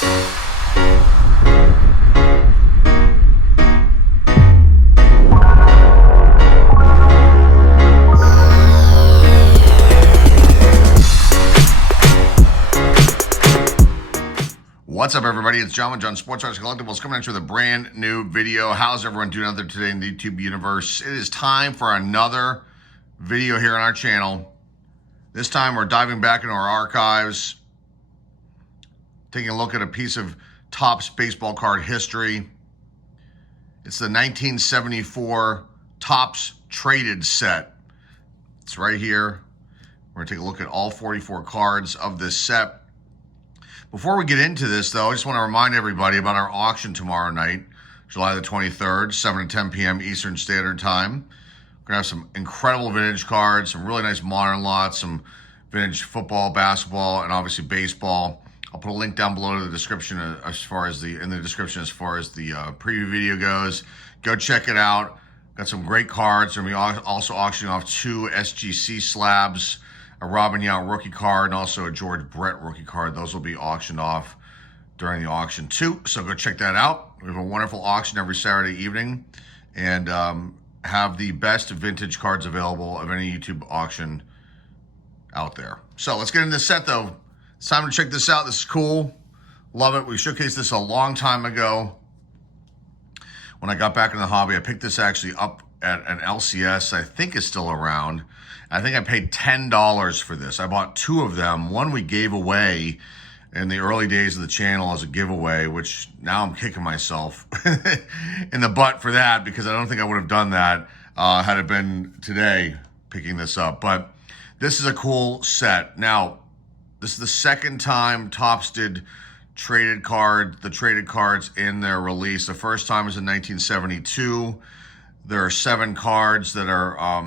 What's up, everybody? It's John with John Sports Arts Collectibles coming at you with a brand new video. How's everyone doing out there today in the YouTube universe? It is time for another video here on our channel. This time we're diving back into our archives, taking a look at a piece of Topps baseball card history. It's the 1974 Topps traded set. It's right here. We're gonna take a look at all 44 cards of this set. Before we get into this, though, I just want to remind everybody about our auction tomorrow night, July the 23rd, 7 to 10 p.m. Eastern Standard Time. We're going to have some incredible vintage cards, some really nice modern lots, some vintage football, basketball, and obviously baseball. I'll put a link down below to the description as far as the preview video goes. Go check it out. Got some great cards. We're going to be also auctioning off 2 SGC slabs, a Robin Yount rookie card, and also a George Brett rookie card. Those will be auctioned off during the auction too, so go check that out. We have a wonderful auction every Saturday evening, and have the best vintage cards available of any YouTube auction out there. So let's get into this set, though. It's time to check this out. This is cool. Love it. We showcased this a long time ago. When I got back in the hobby, I picked this actually up at an LCS, I think is still around. I think I paid $10 for this. I bought 2 of them. One we gave away in the early days of the channel as a giveaway, which now I'm kicking myself in the butt for that, because I don't think I would have done that had it been today picking this up. But this is a cool set. Now, this is the second time Topps did the traded cards in their release. The first time was in 1972. There are 7 cards that are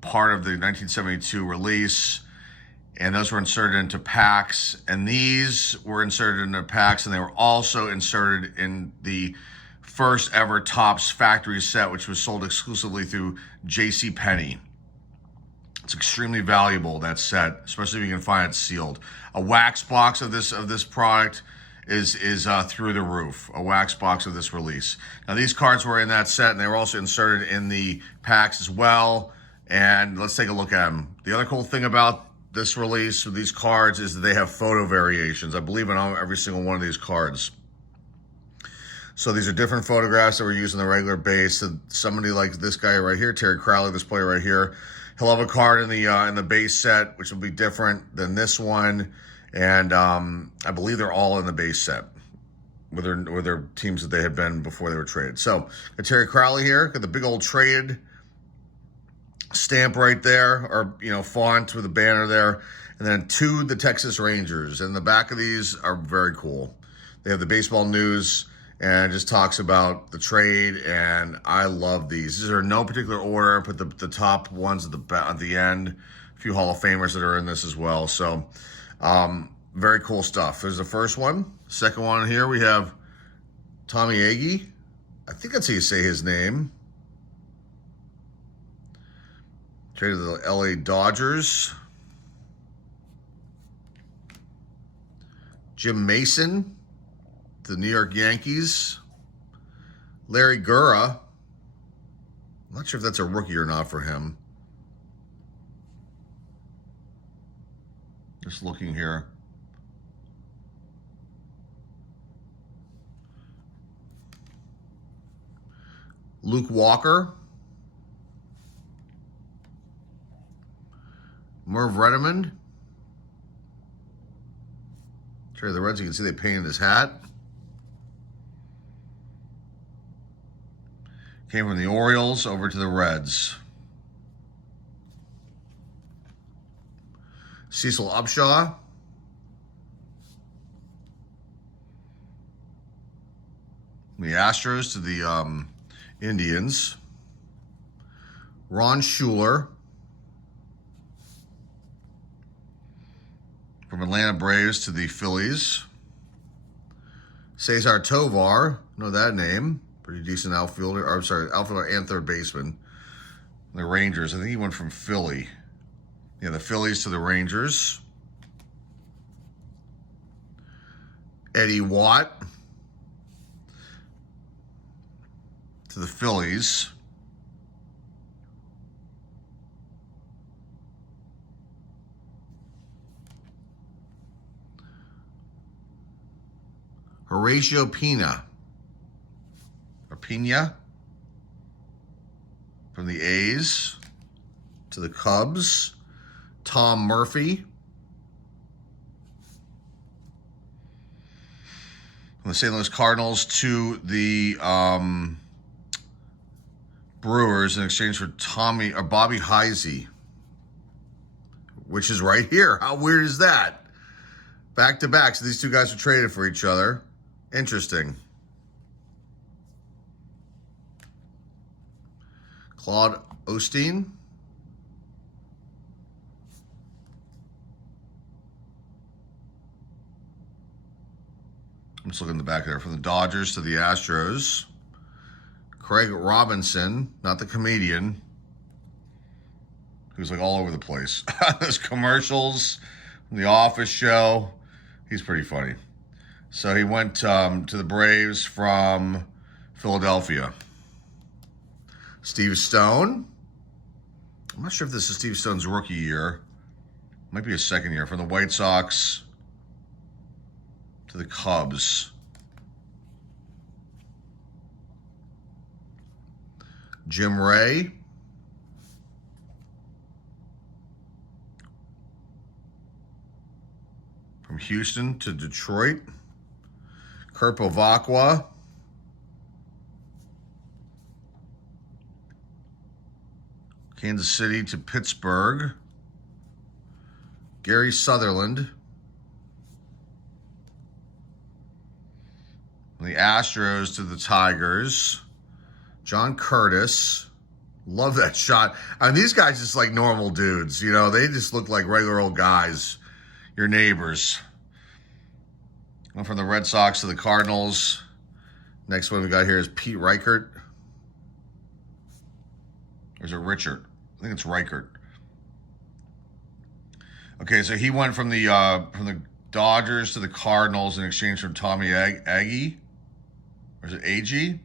part of the 1972 release, and those were inserted into packs, and these were inserted into packs, and they were also inserted in the first ever Topps factory set, which was sold exclusively through JCPenney. It's extremely valuable, that set, especially if you can find it sealed. A wax box of this product is through the roof. A wax box of this release. Now, these cards were in that set, and they were also inserted in the packs as well. And let's take a look at them. The other cool thing about this release with these cards is that they have photo variations, I believe, in every single one of these cards. So these are different photographs that were used on the regular base. So somebody like this guy right here, Terry Crowley, this player right here, he'll have a card in the base set, which will be different than this one. And I believe they're all in the base set with their teams that they had been before they were traded. So got Terry Crowley here, got the big old trade stamp right there, or font with a banner there, and then 2 the Texas Rangers. And the back of these are very cool. They have the baseball news, and it just talks about the trade, and I love these. These are in no particular order. I put the top ones at the end. A few Hall of Famers that are in this as well. So very cool stuff. There's the first one. Second one here, we have Tommy Agee. I think that's how you say his name. Traded to the LA Dodgers. Jim Mason, the New York Yankees. Larry Gura. I'm not sure if that's a rookie or not for him. Just looking here. Luke Walker. Merv Redmond. Trade the Reds. You can see they painted his hat. Came from the Orioles over to the Reds. Cecil Upshaw. The Astros to the Indians. Ron Schuler. From Atlanta Braves to the Phillies. Cesar Tovar, know that name. Pretty decent outfielder, or I'm sorry, outfielder and third baseman. The Rangers, I think he went from Philly. Yeah, the Phillies to the Rangers. Eddie Watt to the Phillies. Horatio Pena, or Pena, from the A's to the Cubs. Tom Murphy from the St. Louis Cardinals to the Brewers in exchange for Bobby Heisey, which is right here. How weird is that? Back to back. So these two guys were traded for each other. Interesting. Claude Osteen. I'm just looking at the back there. From the Dodgers to the Astros. Craig Robinson, not the comedian, who's like all over the place. Those commercials, The Office show. He's pretty funny. So he went to the Braves from Philadelphia. Steve Stone. I'm not sure if this is Steve Stone's rookie year. Might be his second year. From the White Sox to the Cubs. Jim Ray. From Houston to Detroit. Kurt Bovacqua. Kansas City to Pittsburgh. Gary Sutherland. From the Astros to the Tigers. John Curtis. Love that shot. I mean, these guys just like normal dudes. You know, they just look like regular old guys. Your neighbors. Went from the Red Sox to the Cardinals. Next one we got here is Pete Reichert. Or is it Richard? I think it's Reichert. Okay, so he went from the Dodgers to the Cardinals in exchange for Tommy Agee. Or is it Agee?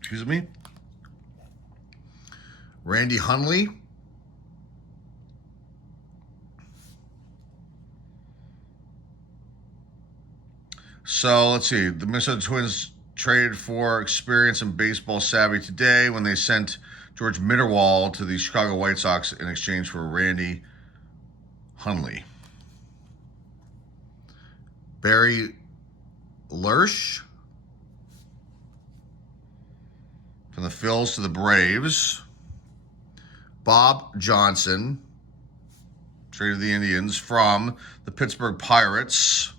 Excuse me. Randy Hundley. So let's see. The Minnesota Twins traded for experience and baseball savvy today when they sent George Mitterwald to the Chicago White Sox in exchange for Randy Hundley. Barry Lersch from the Phils to the Braves. Bob Johnson traded the Indians from the Pittsburgh Pirates.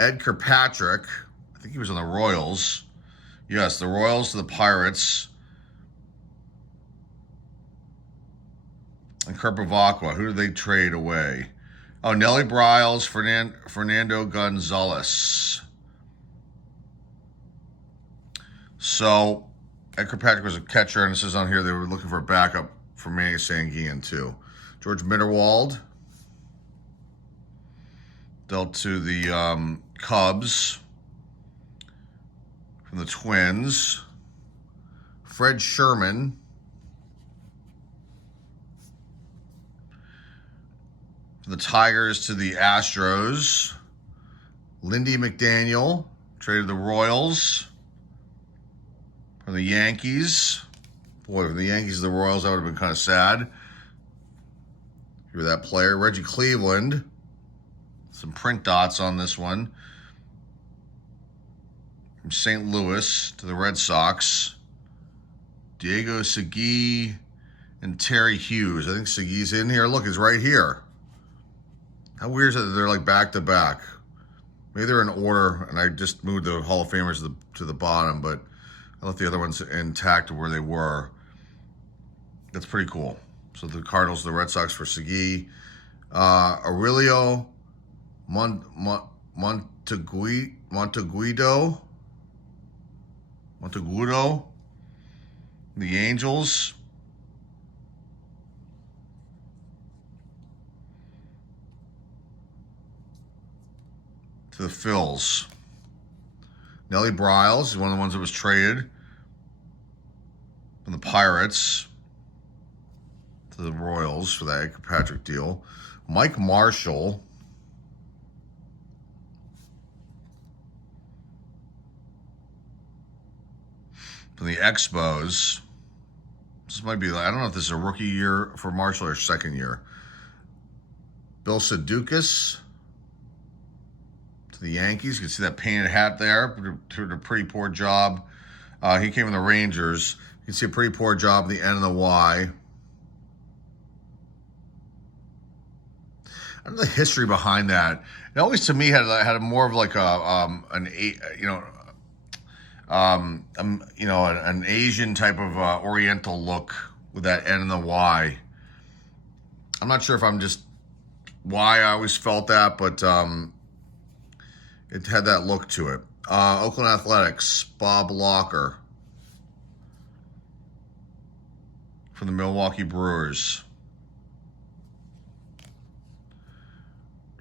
Ed Kirkpatrick, I think he was on the Royals. Yes, the Royals to the Pirates. And Kurt Bovacqua, who did they trade away? Oh, Nelly Bryles, Fernando Gonzalez. So, Ed Kirkpatrick was a catcher, and it says on here they were looking for a backup for Manny Sanguian, too. George Mitterwald dealt to the Cubs from the Twins. Fred Sherman from the Tigers to the Astros. Lindy McDaniel traded the Royals from the Yankees. Boy, from the Yankees to the Royals, that would have been kind of sad. If you were that player. Reggie Cleveland. Some print dots on this one. From St. Louis to the Red Sox. Diego Segui and Terry Hughes. I think Segui's in here. Look, it's right here. How weird is it that they're like back to back? Maybe they're in order, and I just moved the Hall of Famers to the bottom, but I left the other ones intact to where they were. That's pretty cool. So the Cardinals, the Red Sox for Segui. Aurelio Monteguido, the Angels. to the Phils. Nellie Bryles is one of the ones that was traded from the Pirates to the Royals for that Patrick deal. Mike Marshall. From the Expos. This might be, I don't know if this is a rookie year for Marshall or second year. Bill Sedukas to the Yankees. You can see that painted hat there. Did a pretty poor job. He came from the Rangers. You can see a pretty poor job at the N and the Y. I don't know the history behind that. It always, to me, had a more of like an Asian type of Oriental look with that N and the Y. I'm not sure if I'm just why I always felt that, but it had that look to it. Oakland Athletics, Bob Locker from the Milwaukee Brewers.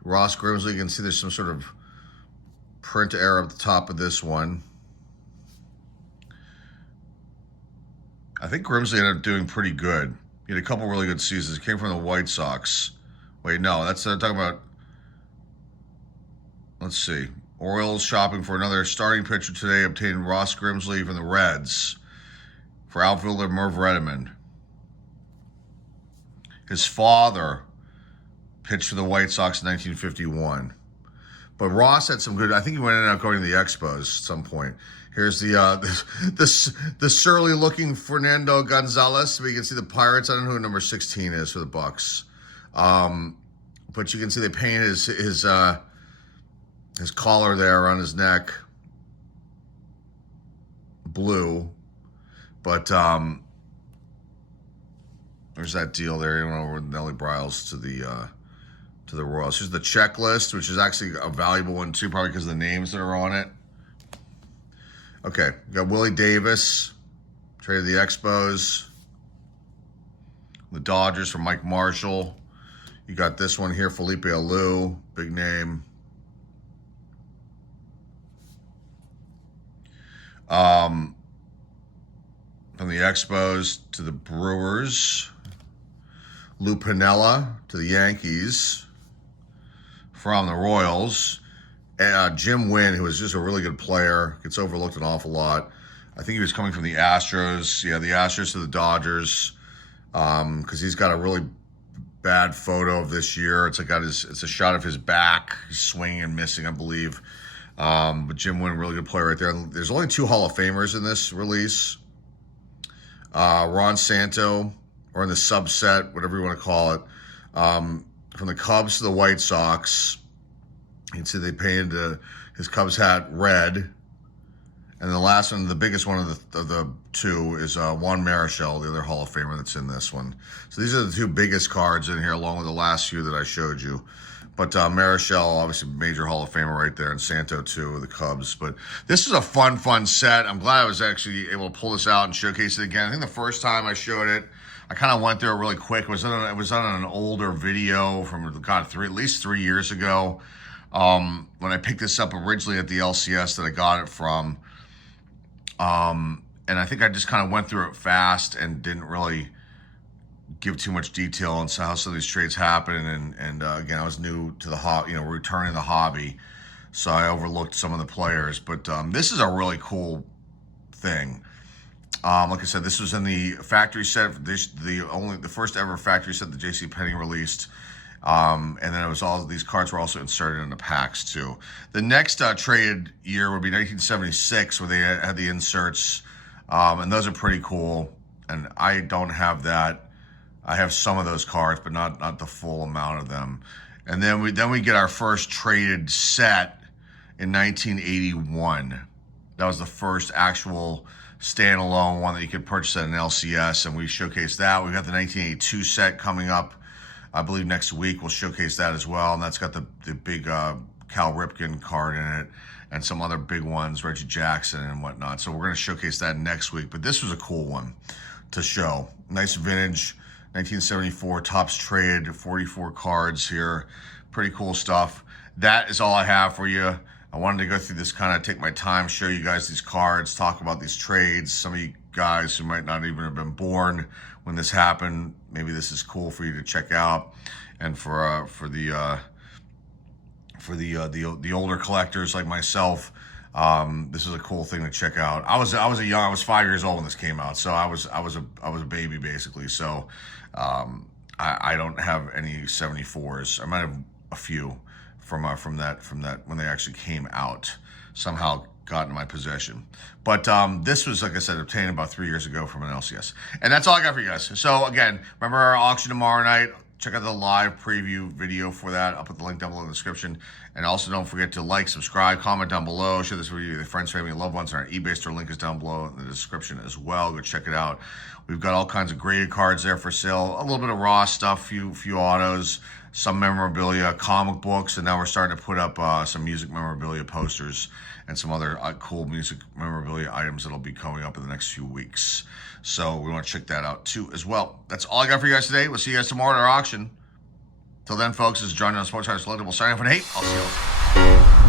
Ross Grimsley, you can see there's some sort of print error at the top of this one. I think Grimsley ended up doing pretty good. He had a couple really good seasons. He came from the White Sox. Wait, no, that's talking about, let's see. Orioles shopping for another starting pitcher today, obtained Ross Grimsley from the Reds for outfielder Merv Redmond. His father pitched for the White Sox in 1951. But Ross had some good, I think he ended up going to the Expos at some point. Here's the surly looking Fernando Gonzalez. But you can see the Pirates. I don't know who number 16 is for the Bucks. But you can see they painted his collar there around his neck blue. But there's that deal there. You know, with Nellie Bryles to the Royals. Here's the checklist, which is actually a valuable one too, probably because of the names that are on it. Okay, we got Willie Davis, traded the Expos. The Dodgers for Mike Marshall. You got this one here, Felipe Alou, big name. From the Expos to the Brewers. Lou Piniella to the Yankees from the Royals. Jim Wynn, who was just a really good player, gets overlooked an awful lot. I think he was coming from the Astros. Yeah, the Astros to the Dodgers, because he's got a really bad photo of this year. It's a shot of his back, he's swinging and missing, I believe. But Jim Wynn, really good player right there. And there's only 2 Hall of Famers in this release. Ron Santo, or in the subset, whatever you want to call it, from the Cubs to the White Sox. You can see they painted his Cubs hat red. And the last one, the biggest one of the 2, is Juan Marichal, the other Hall of Famer that's in this one. So these are the 2 biggest cards in here, along with the last few that I showed you. But Marichal, obviously major Hall of Famer right there, and Santo too, the Cubs. But this is a fun set. I'm glad I was actually able to pull this out and showcase it again. I think the first time I showed it, I kind of went through it really quick. It was on an older video from, at least 3 years ago. When I picked this up originally at the LCS that I got it from. And I think I just kind of went through it fast and didn't really give too much detail on how some of these trades happen. And again, I was new to the hobby, returning the hobby. So I overlooked some of the players. But this is a really cool thing. Like I said, this was in the factory set. The first ever factory set that JCPenney released. And then these cards were also inserted into packs too. The next traded year would be 1976, where they had the inserts, and those are pretty cool. And I don't have that. I have some of those cards, but not the full amount of them. And then we get our first traded set in 1981. That was the first actual standalone one that you could purchase at an LCS, and we showcased that. We've got the 1982 set coming up. I believe next week we'll showcase that as well, and that's got the big Cal Ripken card in it, and some other big ones, Reggie Jackson and whatnot. So we're going to showcase that next week. But this was a cool one to show. Nice vintage 1974 Topps trade, 44 cards here. Pretty cool stuff. that is all I have for you. I wanted to go through this, kind of take my time, show you guys these cards, talk about these trades. Some of you guys who might not even have been born when this happened, maybe this is cool for you to check out. And for the older collectors like myself, this is a cool thing to check out. I was 5 years old when this came out, so I was a baby basically. So I don't have any 74s. I might have a few from that when they actually came out. Somehow got in my possession. But this was, like I said, obtained about 3 years ago from an LCS. And that's all I got for you guys. So again, remember our auction tomorrow night. Check out the live preview video for that. I'll put the link down below in the description. And also don't forget to like, subscribe, comment down below. Share this video with your friends, family, and loved ones. And our eBay store link is down below in the description as well. Go check it out. We've got all kinds of graded cards there for sale. A little bit of raw stuff, few autos, some memorabilia, comic books, and now we're starting to put up some music memorabilia posters and some other cool music memorabilia items that'll be coming up in the next few weeks. So we want to check that out too as well. That's all I got for you guys today. We'll see you guys tomorrow at our auction. Till then, folks, this is John on Sports Collectibles signing off, and hey, I'll see you later.